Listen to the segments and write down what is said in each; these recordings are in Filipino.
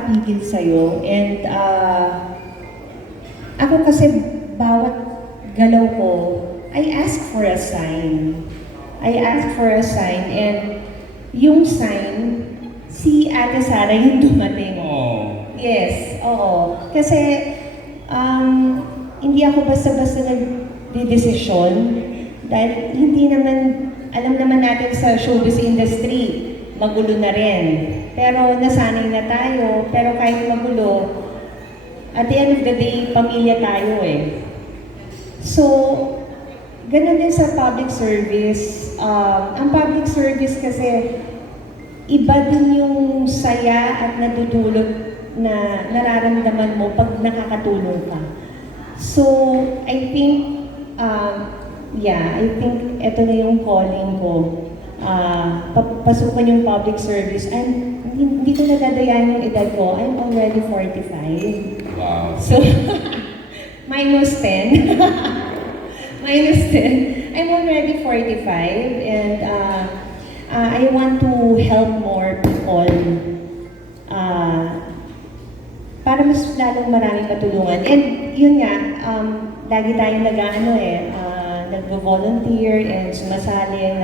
pigil sa'yo and ako kasi bawat galaw ko, I ask for a sign. I ask for a sign and yung sign, si Ate Sara yung dumating. Oh. Yes, oo. Kasi hindi ako basta-basta nagdidesisyon dahil hindi naman, alam naman natin sa showbiz industry, magulo na rin. Pero nasanay na tayo, pero kahit magulo, at the end of the day, pamilya tayo eh. So, ganun din sa public service. Ang public service kasi, iba din yung saya at nadudulot na nararamdaman mo pag nakakatulong ka. So, I think, I think ito na yung calling ko. Pasukan yung public service. And hindi ko nadadayaan yung edad ko. I'm already 45. Wow. So, minus 10. Minus 10. I'm already 45 and I want to help more people para mas lalong maraming matulungan. And yun nga, lagi tayong nag-volunteer and sumasali,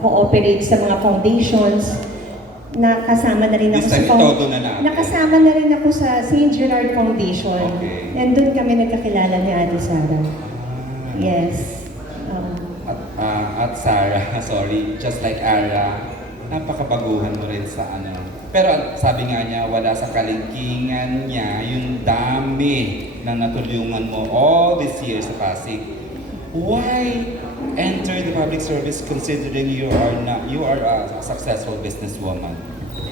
cooperate sa mga foundations. Nakasama na rin ako nakasama na rin ako sa St. Gerard Foundation. Okay. And doon kami nagkakilala ni Ate Sara. Yes. At Sarah, sorry, just like Ara, napakabaguhan mo rin sa ano. Pero sabi nga niya, wala sa kalingkingan niya yung dami na natulungan mo all these years sa Pasig. Why enter the public service considering you are a successful businesswoman?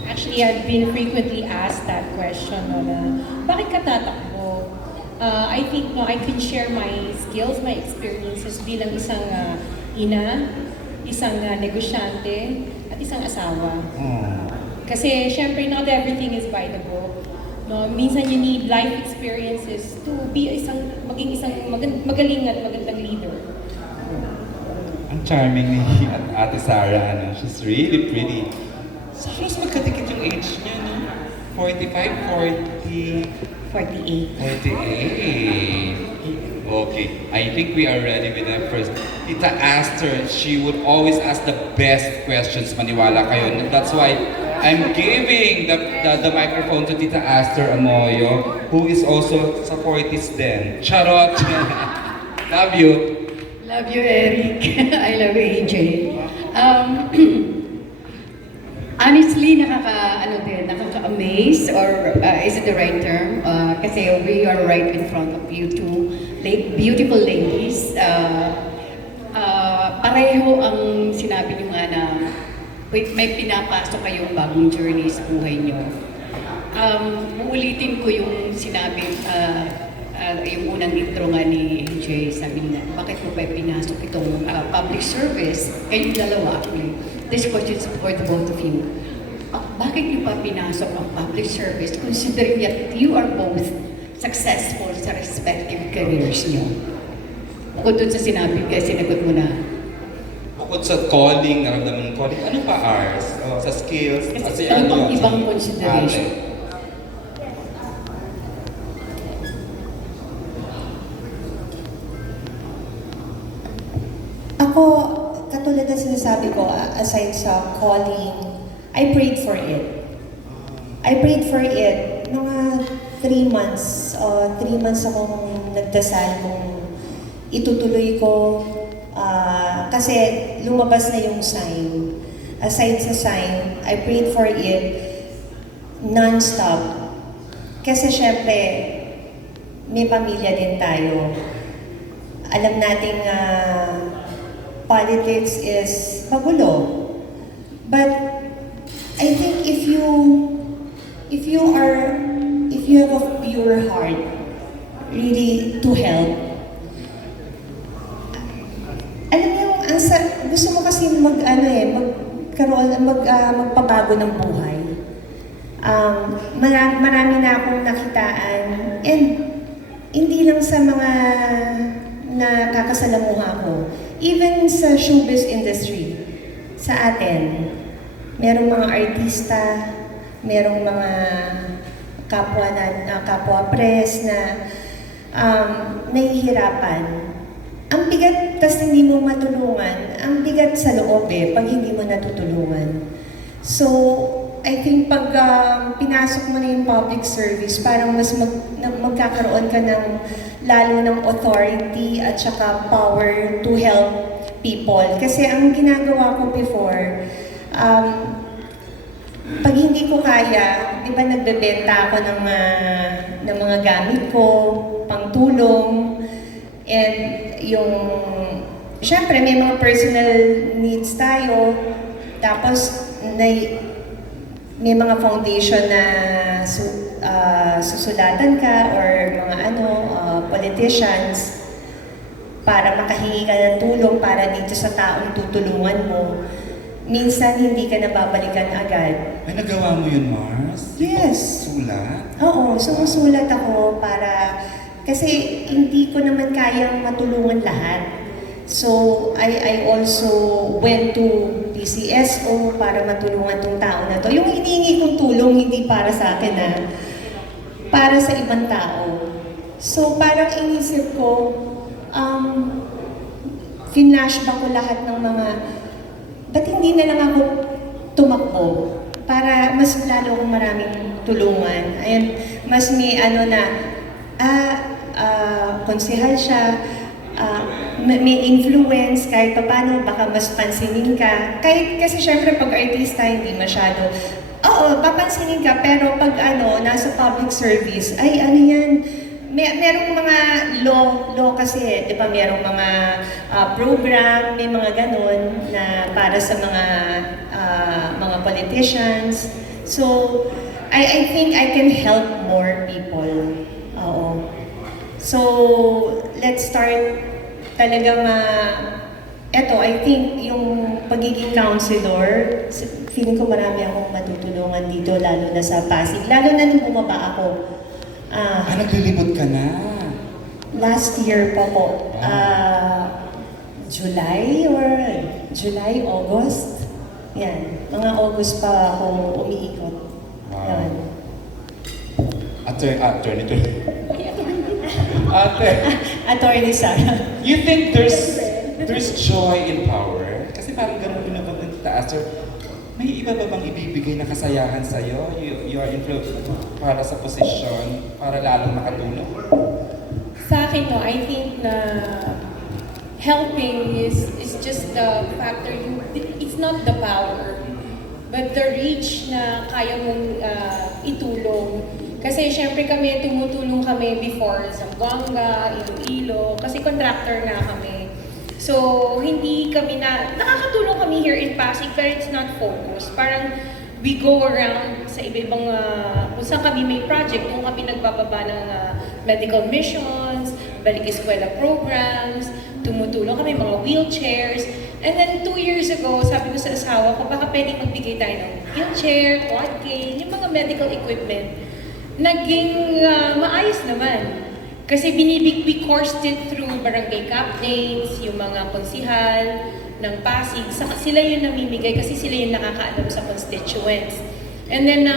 Actually, I've been frequently asked that question, bakit ka tatakbo? I think I can share my skills, my experiences bilang isang ina, isang negosyante, at isang asawa. Kasi syempre, not everything is by the book. No, minsan you need life experiences to be maging isang magaling at magandang leader. Ang charming ni Ate Sara, ano? She's really pretty. So, halos magkadikit yung age niya, no? 45, 40... 48. 48. Okay, I think we are ready with the first. Tita Aster, she would always ask the best questions, maniwala kayo. That's why I'm giving the microphone to Tita Aster Amoyo, who is also sa 40s din. Charot! Love you! Love you, Eric. I love you, AJ. Honestly, nakaka-amaze, or is it the right term? Kasi we are right in front of you two beautiful ladies. Pareho ang sinabi niyo nga na may pinapasok kayong bagong journey sa buhay niyo. Uulitin ko yung sinabi, yung unang intro nga ni AJ, sabi niya, bakit mo ba pinasok itong public service? Kayong dalawa, actually. This question is for the both of you. Bakit niyo pa pinasok ang public service considering that you are both successful sa respective careers niyo? Bukod dun sa sinabi, sinagot mo na. Bukod sa calling, naramdaman ng calling, ano pa Ars? Sa skills? Kasi ano ibang consideration? Ako, katulad na sinasabi ko, aside sa calling, I prayed for it. I prayed for it. Mga 3 months. 3 months akong nagdasal kung itutuloy ko. Kasi lumabas na yung sign. Aside sa sign, I prayed for it non-stop. Kasi syempre, may pamilya din tayo. Alam nating politics is magulo. But I think if you have a pure heart, really to help, alam mo yung gusto mo kasi magpabago ng buhay. Marami na akong nakitaan and hindi lang sa mga nakakasalamuha ko. Even sa showbiz industry, sa atin, merong mga artista merong mga kapwa press na nahihirapan. Ang bigat, tas hindi mo matulungan, ang bigat sa loob pag hindi mo natutulungan. So, I think pag pinasok mo na yung public service, parang mas magkakaroon ka ng lalo ng authority at saka power to help people. Kasi ang ginagawa ko before, pag hindi ko kaya, di ba nagbebenta ako ng mga gamit ko, pangtulong, and yung, syempre may mga personal needs tayo, tapos may mga foundation na susulatan ka or mga politicians para makahingi ka ng tulong para dito sa taong tutulungan mo. Minsan hindi ka nababalikan agad. Ay, nagawa mo yun, Mars? Yes. Sulat? Oo, sumusulat ako para, kasi hindi ko naman kayang matulungan lahat. So, I also went to PCSO para matulungan tong tao na to. Yung hinihingi kong tulong, hindi para sa akin para sa ibang tao. So, parang inisip ko, finashback ko lahat ng mga, ba't hindi na lang ako tumakbo para mas lalo akong maraming tulungan. Ayun, mas may konsehal siya, may influence kahit paano, baka mas pansinin ka. Kahit kasi syempre pag artista hindi masyado, oo, papansinin ka, pero pag nasa public service, ay yan, merong mga law kasi, di ba, merong mga program, may mga ganun na para sa mga politicians. So, I think I can help more people. Oo. So, let's start talagang, eto, I think yung pagiging counselor, feeling ko marami akong matutulungan dito, lalo na sa Pasig. Lalo na nung bumaba ako. Naglilibot ka na? Last year pa po. July, August. Yan. Mga August pa ako umiikot. Wow. Yan. Attorney Sarah. You think there's joy in power? Kasi parang ganun pinabag ng taas. Or may iba ba bang ibibigay na kasayahan sa'yo? You are influenced para sa posisyon, para lalong makatulong? Sa akin, no, I think na helping is just the factor. It's not the power, but the reach na kaya mong itulong. Kasi syempre kami, tumutulong kami before sa Buanga, Iloilo, kasi contractor nga kami. So, hindi kami nakakatulong kami here in Pasig, pero it's not focused. Parang we go around sa iba-ibang, kung saan kami may project, kung kami nagbababa ng medical missions, balik eskwela programs, tumutulong kami, mga wheelchairs. And then 2 years ago, sabi ko sa asawa ko, baka pwedeng magbigay tayo ng wheelchair, quad cane, yung mga medical equipment. Naging maayos naman. Kasi we coursed it through barangay captains, yung mga konsihal ng Pasig. Sila yung namimigay kasi sila yung nakakaalam sa constituents. And then,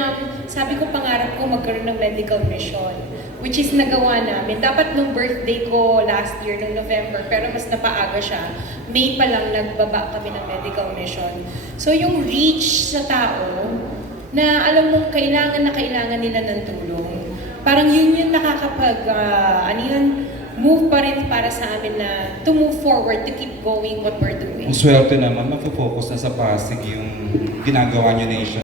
sabi ko, pangarap ko magkaroon ng medical mission, which is nagawa namin. Dapat nung birthday ko last year, nung November, pero mas napaaga siya. May pa lang nagbaba kami ng medical mission. So yung reach sa tao, na alam mo, kailangan nila ng tulong. Parang yun yung nakakapag, move pa rin para sa amin na to move forward, to keep going what we're doing. Ang swerte naman, mag-focus na sa Pasig yung ginagawa niyo nation.